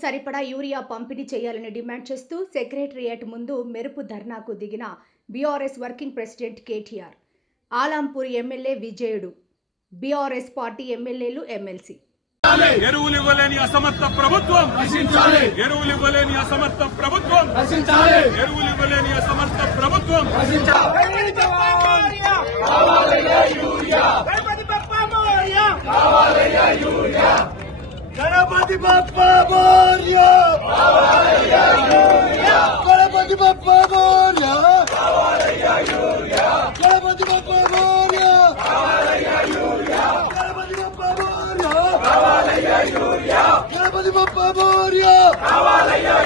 సరిపడా యూరియా పంపిణీ చేయాలని డిమాండ్ చేస్తూ సెక్రటరియేట్ ముందు మెరుపు ధర్నాకు దిగిన BRS working president KTR Alampur MLA Vijayudu BRS party ఎమ్మెల్యేలు ఎమ్మెల్సీ. ఎరువులు ఇవ్వలేని అసమర్థ ప్రభుత్వం రక్షించాలి. ఎరువులు ఇవ్వలేని అసమర్థ ప్రభుత్వం రక్షించాలి. ఎరువులు ఇవ్వలేని అసమర్థ ప్రభుత్వం Ganapati Parapati Bappa Borya! Kavalaya Yurya! Parapati Bappa Borya! Kavalaya Yurya! Parapati Bappa Borya! Kavalaya Yurya! Parapati Bappa Borya! Kavalaya